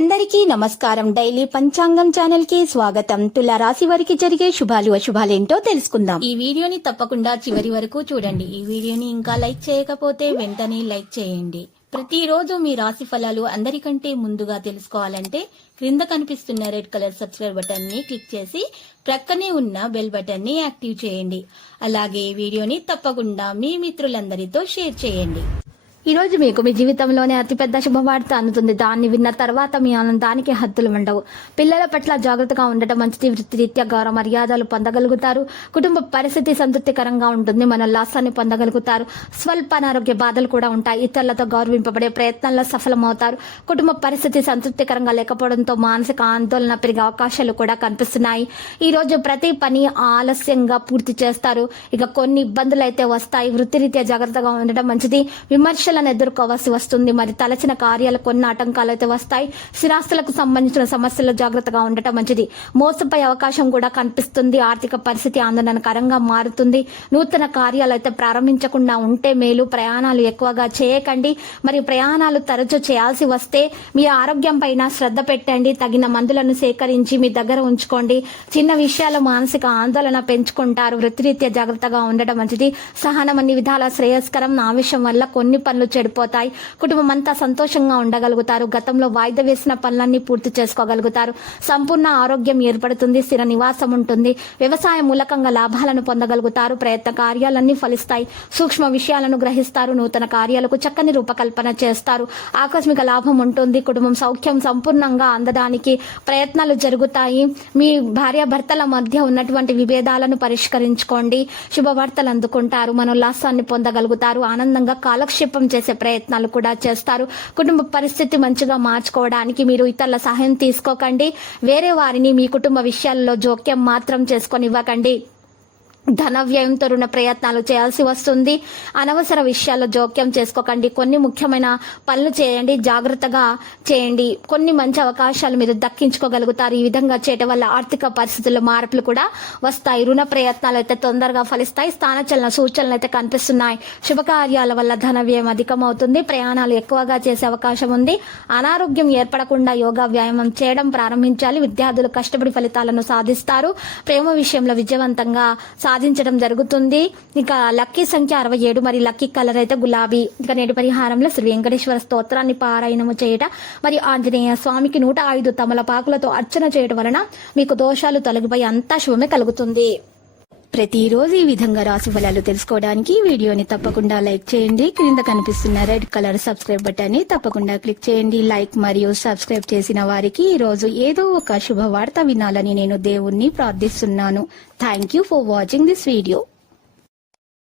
అందరికీ నమస్కారం. డైలీ పంచాంగం ఛానల్ కి స్వాగతం. తుల రాశి వారికి జరిగే శుభాలు అశుభాలేంటో తెలుసుకుందాం. ఈ వీడియోని తప్పకుండా చివరి వరకు చూడండి. ఈ వీడియోని ఇంకా లైక్ చేయకపోతే వెంటనే లైక్ చేయండి. ప్రతిరోజు మీ రాశి ఫలాలు అందరికంటే ముందుగా తెలుసుకోవాలంటే క్రింద కనిపిస్తున్న రెడ్ కలర్ సబ్స్క్రైబ్ బటన్ ని క్లిక్ చేసి ప్రక్కనే ఉన్న బెల్ బటన్ ని యాక్టివ్ చేయండి. అలాగే ఈ వీడియోని తప్పకుండా మీ మిత్రులందరితో షేర్ చేయండి. ఈ రోజు మీకు మీ జీవితంలోనే అతిపెద్ద శుభవార్త అందుతుంది. దాన్ని విన్న తర్వాత మీ ఆనందానికి హద్దులు ఉండవు. పిల్లల పట్ల జాగ్రత్తగా ఉండటం మంచిది. వృత్తిరీత్యా గౌరవ మర్యాదలు పొందగలుగుతారు. కుటుంబ పరిస్థితి సంతృప్తికరంగా ఉంటుంది. మనోల్లాసాన్ని పొందగలుగుతారు. స్వల్ప అనారోగ్య బాధలు కూడా ఉంటాయి. ఇతరులతో గౌరవింపబడే ప్రయత్నంలో సఫలమవుతారు. కుటుంబ పరిస్థితి సంతృప్తికరంగా లేకపోవడంతో మానసిక ఆందోళన పెరిగే అవకాశాలు కూడా కనిపిస్తున్నాయి. ఈ రోజు ప్రతి పని ఆలస్యంగా పూర్తి చేస్తారు. ఇక కొన్ని ఇబ్బందులు అయితే వస్తాయి. వృత్తిరీత్యా జాగ్రత్తగా ఉండటం మంచిది. విమర్శ ఎదుర్కోవాల్సి వస్తుంది. మరి తలచిన కార్యాలు కొన్ని ఆటంకాలు అయితే వస్తాయి. స్థిరాస్తులకు సంబంధించిన సమస్యలు జాగ్రత్తగా ఉండటం మంచిది. మోసపోయే అవకాశం కూడా కనిపిస్తుంది. ఆర్థిక పరిస్థితి ఆందోళనకరంగా మారుతుంది. నూతన కార్యాలు అయితే ప్రారంభించకుండా ఉంటే మేలు. ప్రయాణాలు ఎక్కువగా చేయకండి. మరి ప్రయాణాలు తరచూ చేయాల్సి వస్తే మీ ఆరోగ్యం పైన శ్రద్ధ పెట్టండి. తగిన మందులను సేకరించి మీ దగ్గర ఉంచుకోండి. చిన్న విషయాలు మానసిక ఆందోళన పెంచుకుంటారు. వృత్తిరీత్యా జాగ్రత్తగా ఉండటం మంచిది. సహనం అన్ని విధాల శ్రేయస్కరం. ఆవేశం వల్ల కొన్ని పనులు చెడిపోతాయి. కుటుంబం అంతా సంతోషంగా ఉండగలుగుతారు. గతంలో వాయిదా వేసిన పనులన్నీ పూర్తి చేసుకోగలుగుతారు. సంపూర్ణ ఆరోగ్యం ఏర్పడుతుంది. స్థిర నివాసం ఉంటుంది. వ్యవసాయ మూలకంగా లాభాలను పొందగలుగుతారు. ప్రయత్న కార్యాలన్నీ ఫలిస్తాయి. సూక్ష్మ విషయాలను గ్రహిస్తారు. నూతన కార్యాలకు చక్కని రూపకల్పన చేస్తారు. ఆకస్మిక లాభం ఉంటుంది. కుటుంబం సౌఖ్యం సంపూర్ణంగా అందడానికి ప్రయత్నాలు జరుగుతాయి. మీ భార్యాభర్తల మధ్య ఉన్నటువంటి విభేదాలను పరిష్కరించుకోండి. శుభవార్తలు అందుకుంటారు. మనోల్లాసాన్ని పొందగలుగుతారు. ఆనందంగా కాలక్షేపం చేసే ప్రయత్నాలు కూడా చేస్తారు. కుటుంబ పరిస్థితి మంచిగా మార్చుకోవడానికి మీరు ఇతరుల సహాయం తీసుకోకండి. వేరే వారిని మీ కుటుంబ విషయాల్లో జోక్యం మాత్రం చేసుకొనివ్వకండి. ధన వ్యయంతో రుణ ప్రయత్నాలు చేయాల్సి వస్తుంది. అనవసర విషయాల్లో జోక్యం చేసుకోకండి. కొన్ని ముఖ్యమైన పనులు చేయండి. జాగ్రత్తగా చేయండి. కొన్ని మంచి అవకాశాలు మీరు దక్కించుకోగలుగుతారు. ఈ విధంగా చేయటం వల్ల ఆర్థిక పరిస్థితుల్లో మార్పులు కూడా వస్తాయి. రుణ ప్రయత్నాలు అయితే తొందరగా ఫలిస్తాయి. స్థానచలన సూచనలు అయితే కనిపిస్తున్నాయి. శుభకార్యాల వల్ల ధన వ్యయం అధికమవుతుంది. ప్రయాణాలు ఎక్కువగా చేసే అవకాశం ఉంది. అనారోగ్యం ఏర్పడకుండా యోగా వ్యాయామం చేయడం ప్రారంభించాలి. విద్యార్థులు కష్టపడి ఫలితాలను సాధిస్తారు. ప్రేమ విషయంలో విజయవంతంగా సాధించడం జరుగుతుంది. ఇక లక్కీ సంఖ్య 67. మరి లక్కీ కలర్ అయితే గులాబీ. ఇక నేటి పరిహారంలో శ్రీ వెంకటేశ్వర స్తోత్రాన్ని పారాయణము చేయట, మరి ఆంజనేయ స్వామికి 105 తమలపాకులతో అర్చన చేయడం వలన మీకు దోషాలు తొలగిపోయి అంతా శుభమే కలుగుతుంది. ప్రతిరోజు ఈ విధంగా రాశి ఫలాలు తెలుసుకోవడానికి వీడియోని తప్పకుండా లైక్ చేయండి. క్రింద కనిపిస్తున్న రెడ్ కలర్ సబ్స్క్రైబ్ బటన్ ని తప్పకుండా క్లిక్ చేయండి. లైక్ మరియు సబ్స్క్రైబ్ చేసిన వారికి ఈ రోజు ఏదో ఒక శుభవార్త వినాలని నేను దేవుణ్ణి ప్రార్థిస్తున్నాను. Thank you for watching this video.